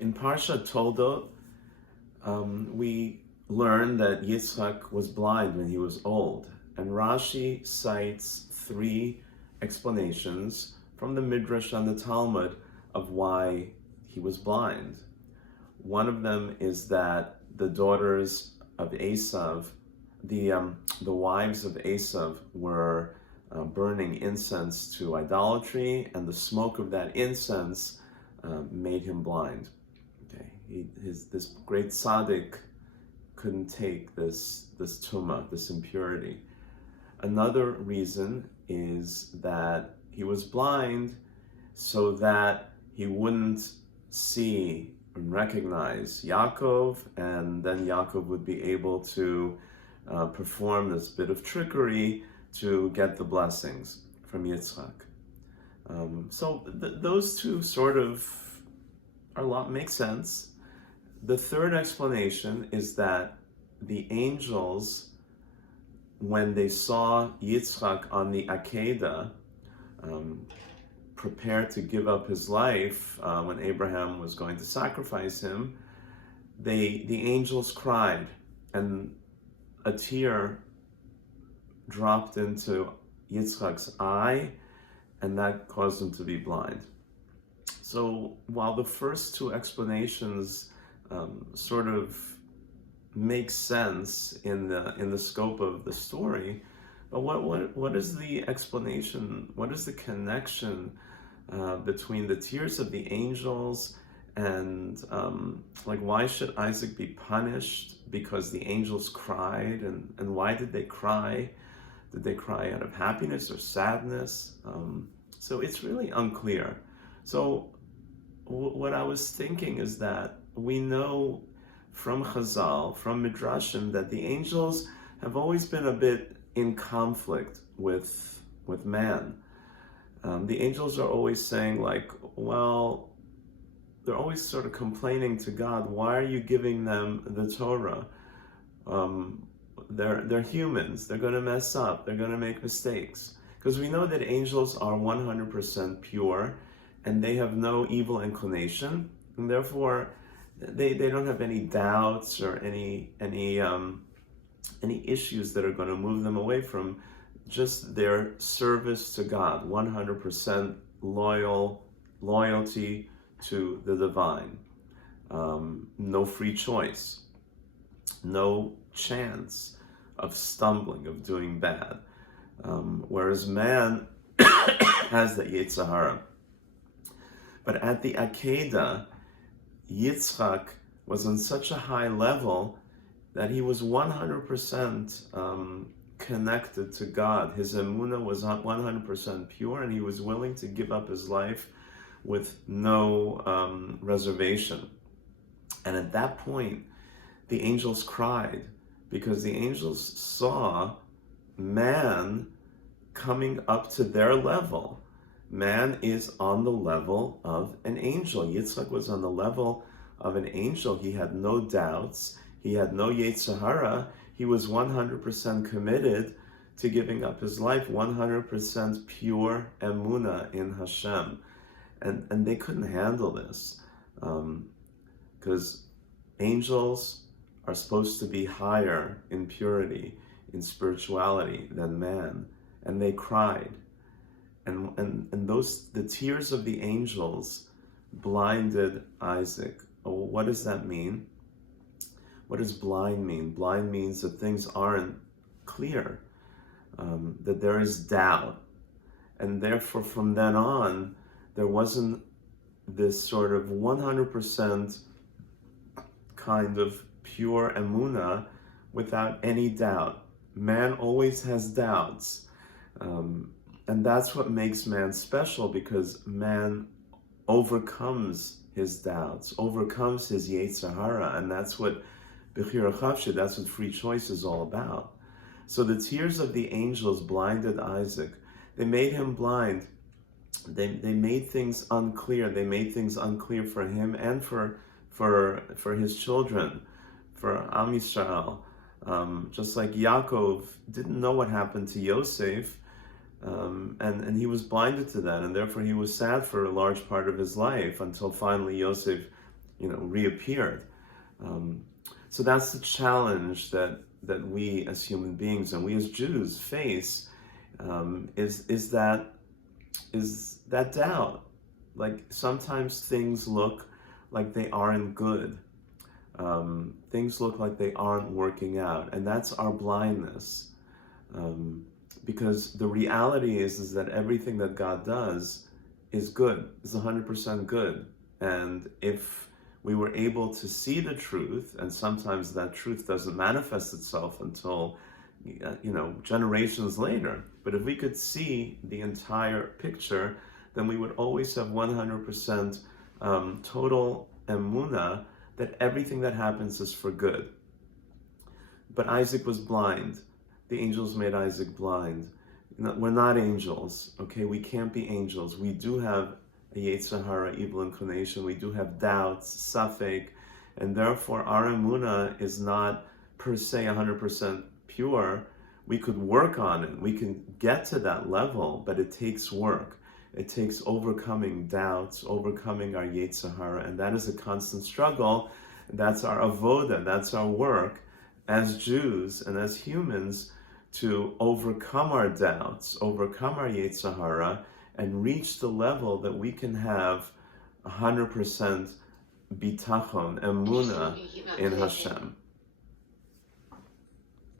In Parshat Toldot, we learn that Yitzchak was blind when he was old, and Rashi cites three explanations from the Midrash and the Talmud of why he was blind. One of them is that the daughters of Esav, the wives of Esav, were burning incense to idolatry, and the smoke of that incense made him blind. Okay, this great tzaddik couldn't take this tumah, this impurity. Another reason is that he was blind so that he wouldn't see and recognize Yaakov, and then Yaakov would be able to perform this bit of trickery to get the blessings from Yitzchak. So those two sort of make sense. The third explanation is that the angels, when they saw Yitzchak on the Akeidah, prepared to give up his life when Abraham was going to sacrifice him, the angels cried, and a tear dropped into Yitzchak's eye, and that caused him to be blind. So while the first two explanations sort of make sense in the scope of the story, but what is the explanation? What is the connection between the tears of the angels and why should Isaac be punished because the angels cried, and why did they cry? Did they cry out of happiness or sadness? So it's really unclear. So what I was thinking is that we know from Chazal, from Midrashim, that the angels have always been a bit in conflict with man. The angels are always saying they're always sort of complaining to God, why are you giving them the Torah? They're humans, they're going to mess up, they're going to make mistakes. Because we know that angels are 100% pure, and they have no evil inclination, and therefore they don't have any doubts or any issues that are going to move them away from just their service to God, 100% loyalty to the divine. No free choice, no chance of stumbling, of doing bad. Whereas man has the Yetzer Hara. But at the Akeidah, Yitzchak was on such a high level that he was 100% connected to God. His emunah was 100% pure, and he was willing to give up his life with no reservation. And at that point, the angels cried, because the angels saw man coming up to their level. Man is on the level of an angel. Yitzchak was on the level of an angel. He had no doubts. He had no Yetzer Hara. He was 100% committed to giving up his life, 100% pure emunah in Hashem. And they couldn't handle this because angels are supposed to be higher in purity, in spirituality than man. And they cried. And the tears of the angels blinded Isaac. Oh, what does that mean? What does blind mean? Blind means that things aren't clear, that there is doubt. And therefore, from then on, there wasn't this sort of 100% kind of pure emunah without any doubt. Man always has doubts. And that's what makes man special, because man overcomes his doubts, overcomes his Yetzer Hara, and that's what Bechira Chavshid, that's what free choice is all about. So the tears of the angels blinded Isaac. They made him blind. They made things unclear. They made things unclear for him and for his children, for Am Yisrael. Just like Yaakov didn't know what happened to Yosef, and he was blinded to that, and therefore he was sad for a large part of his life until finally Yosef reappeared. So that's the challenge that we as human beings and we as Jews face, is that doubt. Like sometimes things look like they aren't good. Things look like they aren't working out, and that's our blindness. Because the reality is that everything that God does is good, is 100% good. And if we were able to see the truth, and sometimes that truth doesn't manifest itself until generations later, but if we could see the entire picture, then we would always have 100% total emunah that everything that happens is for good. But Isaac was blind. The angels made Isaac blind. We're not angels, okay? We can't be angels. We do have a Yetzer Hara, evil inclination. We do have doubts, safek, and therefore our emunah is not per se 100% pure. We could work on it. We can get to that level, but it takes work. It takes overcoming doubts, overcoming our Yetzer Hara, and that is a constant struggle. That's our avoda, that's our work as Jews and as humans, to overcome our doubts, overcome our Yetzer Hara, and reach the level that we can have 100% bitachon, emunah in Hashem.